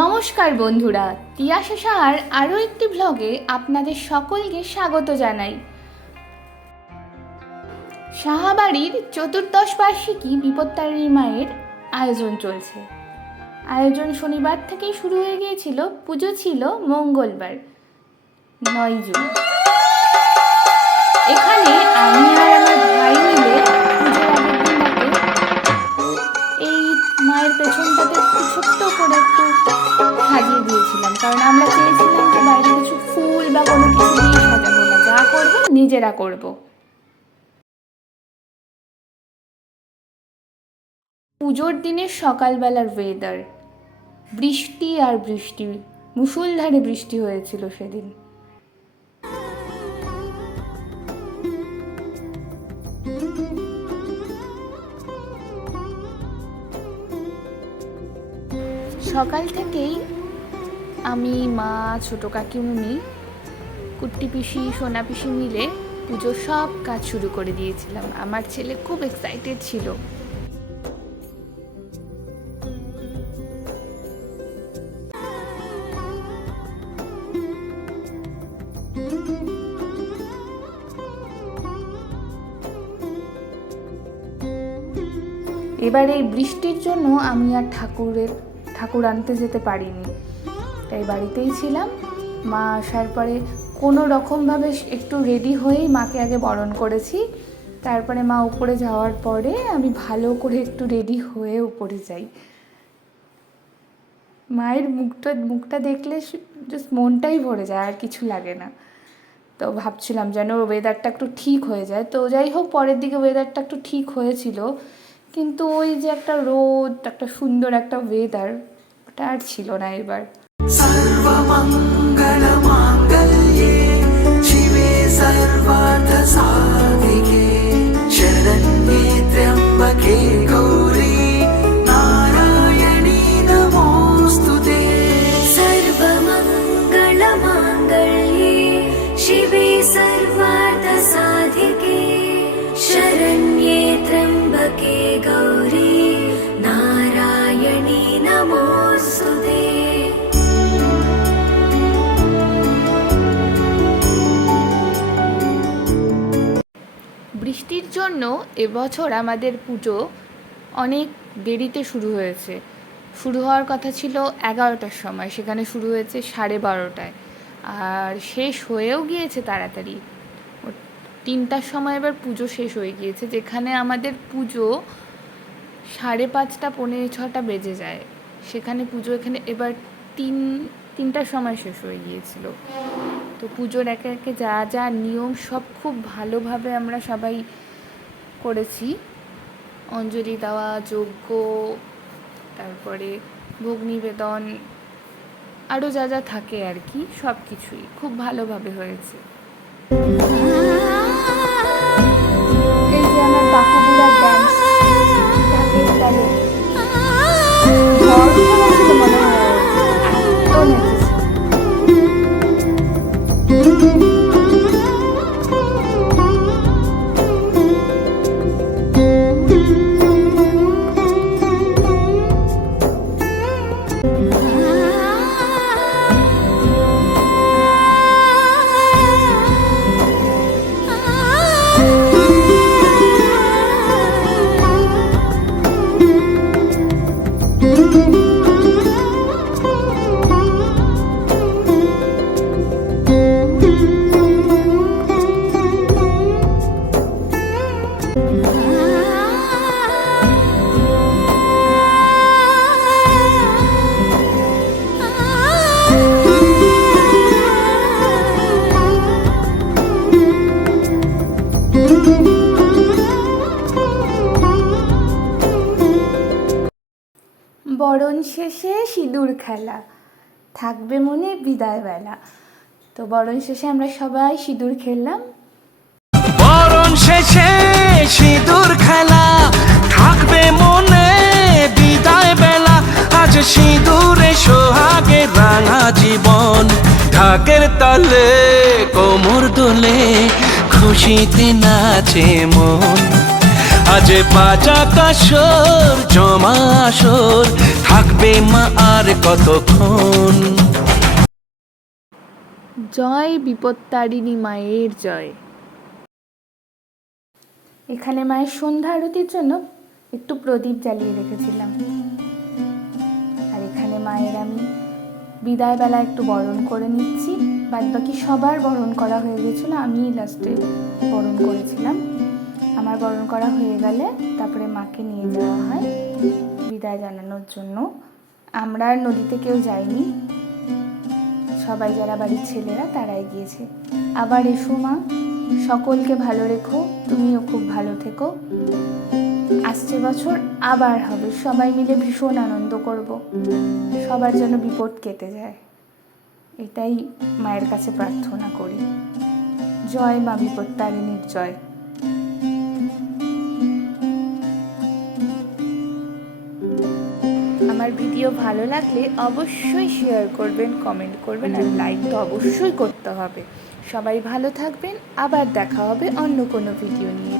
নমস্কার বন্ধুরা, তিয়াশা সাহার আরও একটি ব্লগে আপনাদের সকলকে স্বাগত জানাই। সাহাবাড়ির চতুর্দশ বার্ষিকী বিপত্তারিণী মায়ের আয়োজন চলছে। আয়োজন শনিবার থেকেই শুরু হয়ে গিয়েছিল, পুজো ছিল মঙ্গলবার 9 জুন। এখানে আমি আর আমার ভাই মিলে পুজোর আগের দিন রাতে এই মায়ের পেছনটাতে ছোট্ট করে একটু সাজিয়ে দিয়েছিলাম, কারণ আমরা চেয়েছিলাম যে বাইরে কিছু ফুল বা কোনো কিছু দিয়ে সাজাবো না, যা করবো নিজেরা করব। পুজোর দিনের সকালবেলার ওয়েদার, বৃষ্টি আর বৃষ্টি, মুষলধারে বৃষ্টি হয়েছিল সেদিন। সকাল থেকেই আমি, মা, ছোটো কাকিমুনি, কুট্টি পিসি, সোনা পিসি মিলে পুজোর সব কাজ শুরু করে দিয়েছিলাম। আমার ছেলে খুব এক্সাইটেড ছিল। এবার এই বৃষ্টির জন্য আমি আর ঠাকুর আনতে যেতে পারিনি, তাই বাড়িতেই ছিলাম। মা আসার পরে কোনো রকমভাবে একটু রেডি হয়েই মাকে আগে বরণ করেছি। তারপরে মা উপরে যাওয়ার পরে আমি ভালো করে একটু রেডি হয়ে উপরে যাই। মায়ের মুখটা দেখলে জাস্ট মনটাই ভরে যায়, আর কিছু লাগে না। তো ভাবছিলাম যেন ওয়েদারটা একটু ঠিক হয়ে যায়। তো যাই হোক, পরের দিকে ওয়েদারটা একটু ঠিক হয়েছিল, কিন্তু ওই যে একটা রোদ, একটা সুন্দর একটা ওয়েদার, ওটা আর ছিল না এবার। सर्वमंगल मांगल्ये शिवे सर्वार्थ साधिके शरण्ये त्र्यंबके गौरी नारायणी नमोस्तुते। सर्वमंगल मांगल्ये शिवे सर्वार्थ साधिके शरण्ये त्र्यंबके गौरी नारायणी नमोस्तुते। বৃষ্টির জন্য এবছর আমাদের পুজো অনেক দেরিতে শুরু হয়েছে। শুরু হওয়ার কথা ছিল 11টার সময়, সেখানে শুরু হয়েছে 12:30টায়, আর শেষ হয়েও গিয়েছে তাড়াতাড়ি। 3টার সময় এবার পুজো শেষ হয়ে গিয়েছে, যেখানে আমাদের পুজো 5:30, 5:45 বেজে যায়। সেখানে পুজো এখানে এবার 3টার সময় শেষ হয়ে গিয়েছিল। তো পুজোর একে একে যা যা নিয়ম সব খুব ভালোভাবে আমরা সবাই করেছি। অঞ্জলি দেওয়া, যজ্ঞ, তারপরে ভোগ নিবেদন, আরও যা যা থাকে আর কি, সব কিছুই খুব ভালোভাবে হয়েছে। এই যে আমার বাকুবুড়ার ডান্স, ঢাকের তালে ছিল মনে হয়, এত নেচেছে। বরণ শেষে সিঁদুর খেলা, থাকবে মনে বিদায় বেলা। তো বরণ শেষে আমরা সবাই সিঁদুর খেললাম। বরণ শেষে সিঁদুর খেলা, থাকবে মনে বিদায় বেলা। আজ সিঁদুরে সোহাগে রাঙা জীবন, ঢাকের তালে কোমর দোলে খুশিতে নাচে মন। আজ বাজা কাসর জমা আসর, থাকবে মা আর কতক্ষণ। জয় বিপত্তারিণী মায়ের জয়। এখানে মায়ের সন্ধ্যা আরতির জন্য একটু প্রদীপ জ্বালিয়ে রেখেছিলাম। আর এখানে মায়ের আমি বিদায়বেলা একটু বরণ করে নিচ্ছি। বাদবাকি সবার বরণ করা হয়ে গেছিলো, আমিই লাস্টে বরণ করেছিলাম। আমার বরণ করা হয়ে গেলে তারপরে মাকে নিয়ে যাওয়া হয় বিদায় জানানোর জন্য। আমরা আর নদীতে কেউ যাইনি, সবাই যারা বাড়ির ছেলেরা তারাই গিয়েছে। আবার এসো মা, সকলকে ভালো রেখো, তুমিও খুব ভালো থেকো। আসছে বছর আবার হবে, সবাই মিলে ভীষণ আনন্দ করব, সবার যেন বিপদ কেটে যায়, এটাই মায়ের কাছে প্রার্থনা করি। জয় মা বিপত্তারিণীর জয়। আমার ভিডিও ভালো লাগলে অবশ্যই শেয়ার করবেন, কমেন্ট করবেন, আর লাইক তো অবশ্যই করতে হবে। সবাই ভালো থাকবেন, আবার দেখা হবে অন্য কোনো ভিডিও নিয়ে।